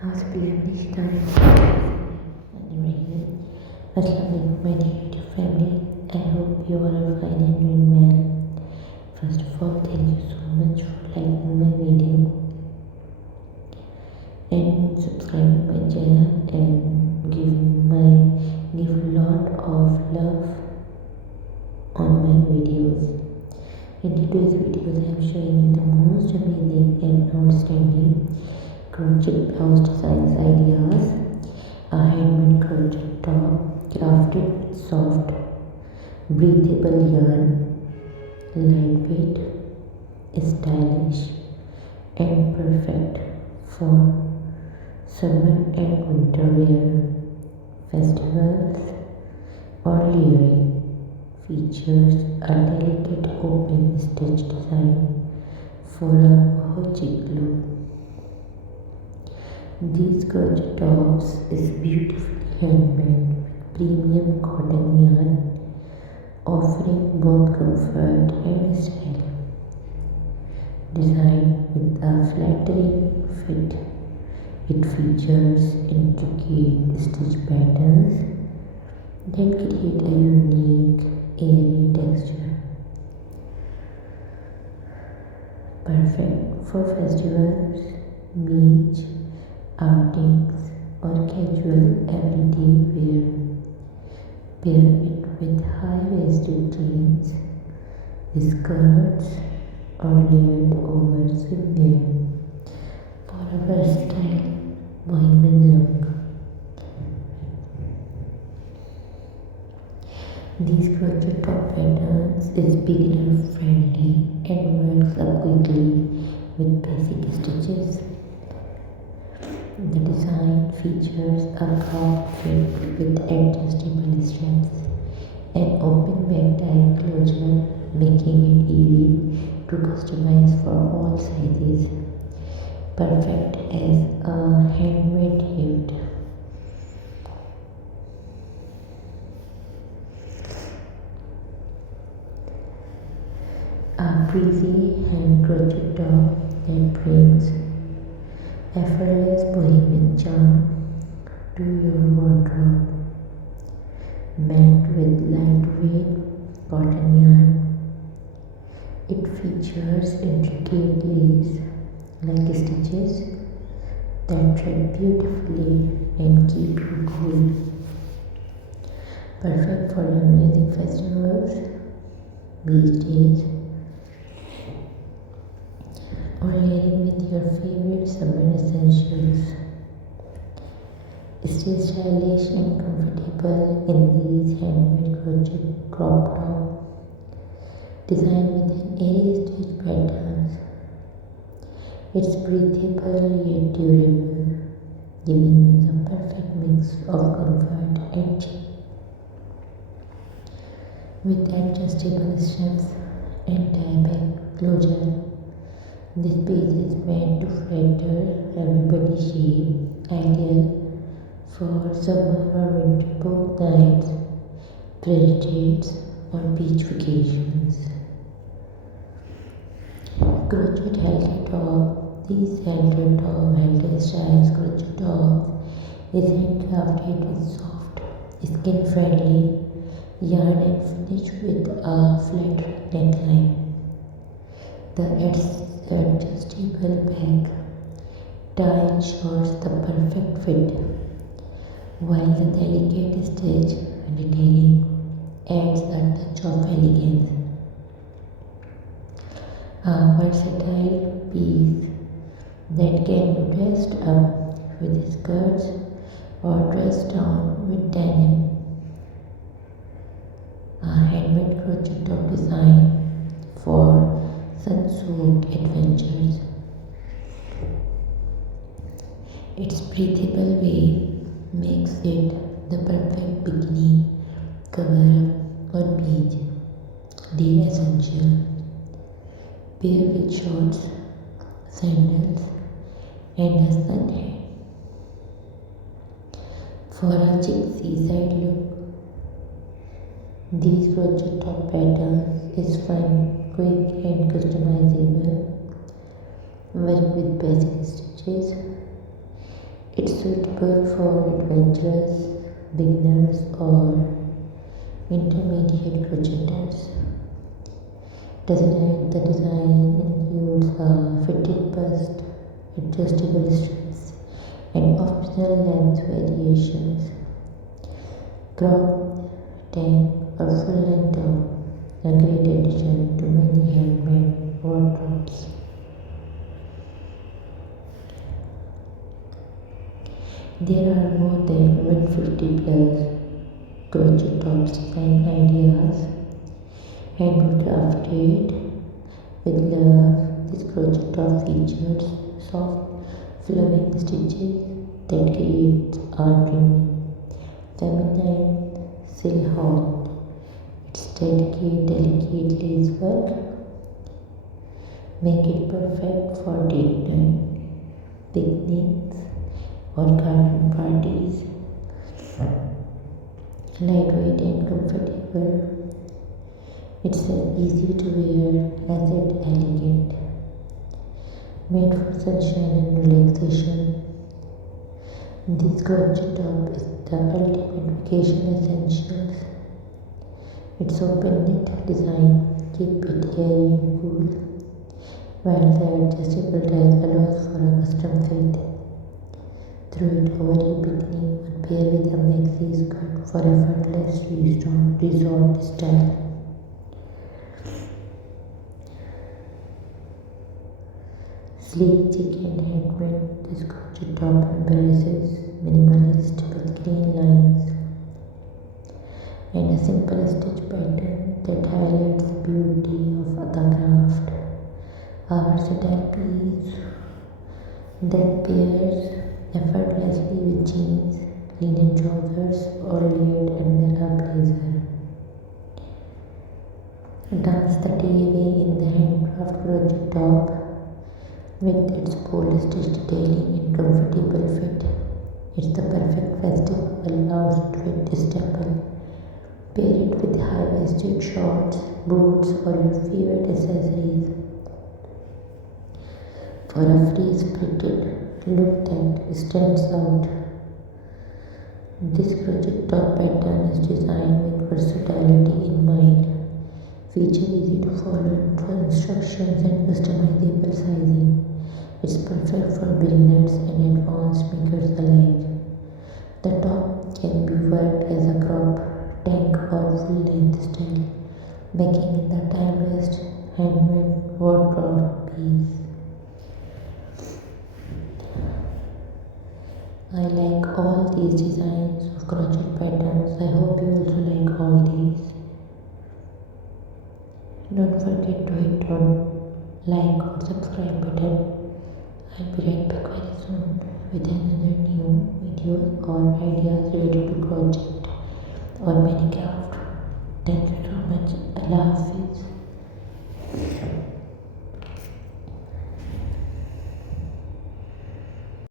Assalamualaikum my dear YouTube family. I hope you all are fine and doing well. First of all, thank you so much for liking my video and subscribing my channel and give a lot of love on my videos. In today's videos, I am showing you the most amazing and outstanding crochet blouse designs ideas. A handmade crochet top crafted with soft, breathable yarn, lightweight, stylish, and perfect for summer and winter wear, festivals, or layering. Features a delicate open stitch design for a boho chic look. These crochet tops is beautifully handmade with premium cotton yarn, offering both comfort and style. Designed with a flattering fit, it features intricate stitch patterns that create a unique, airy texture. Perfect for festivals, beach, outings, or casual everyday wear. Pair it with high-waisted jeans, skirts, or layered over swimwear for a versatile, bohemian look. These crochet top patterns is beginner friendly and works up quickly with basic stitches. The design features a crop fit with adjustable straps and open back tie enclosure, making it easy to customize for all sizes. Perfect as a handmade gift. A breezy hand crochet top that brings effortless bohemian charm to your wardrobe. Made with lightweight cotton yarn, it features intricate lace-like stitches that thread beautifully and keep you cool. Perfect for your music festivals, beach days, or layering with your favorite summer essentials. Stay stylish and comfortable in these handmade crochet crop top designed with an airy stitch patterns. It's breathable yet durable, giving you the perfect mix of comfort and chic. With adjustable straps and tie-back closure, this piece is meant to flatter everybody's shape, ideal for summer or winter boat nights, retreats, or beach vacations. Crochet halter top. These halter styles crochet tops is handcrafted with soft, skin-friendly yarn and finished with a flat neckline. The adjustable back tie ensures the perfect fit, while the delicate stitch detailing adds a touch of elegance. A versatile piece that can be dressed up with skirts or dressed down with denim. A handmade crochet top design for sun-soaked adventures. Its breathable wave makes it the perfect bikini cover-up on beach day essential. Pair with shorts, sandals, and a sun hat for a chic seaside look. These crochet top patterns is fun, quick, and customizable. Work with basic stitches It's suitable for adventurous, beginners, or intermediate crocheters. The design includes a fitted bust, adjustable strips, and optional length variations. Crop, tank, or full-length top, a great addition to many handmade wardrobes. There are more than 150 plus crochet tops design ideas, handcrafted with love. This crochet top features soft flowing stitches that create a dreamy, feminine silhouette. Its delicate lace work make it perfect for date night, picnics, or garden parties. Lightweight and comfortable, it's as easy to wear as it's elegant. Made for sunshine and relaxation, this crochet top is the ultimate vacation essentials. Its open knit design keep it airy and cool, while the adjustable tail allows for a custom fit. Throw it over your bikini or pair with a maxi skirt for effortless resort style. Sleek, chic and handmade, this crochet top embraces minimalist but clean lines and a simple stitch pattern that highlights the beauty of the craft. A versatile piece that pairs effortlessly with jeans, linen trousers, or layered under a blazer. Dance the day away in the handcraft crochet top with its bold stitch detailing and comfortable fit. It's the perfect festival outfit staple. Pair it with high-waisted shorts, boots, or your favorite accessories for a free spirited look that stands out. This crochet top pattern is designed with versatility in mind. Feature easy to follow instructions and customizable sizing. It's perfect for beginners and advanced makers alike. The top can be worked as a crop, tank, or full-length style, making it the timeless handmade wardrobe piece. I like all these designs of crochet patterns. I hope you also like all these. Don't forget to hit on like or subscribe button. I'll be right back very soon with another new videos or ideas related to project or many craft. Thank you so much. Allah Hafiz.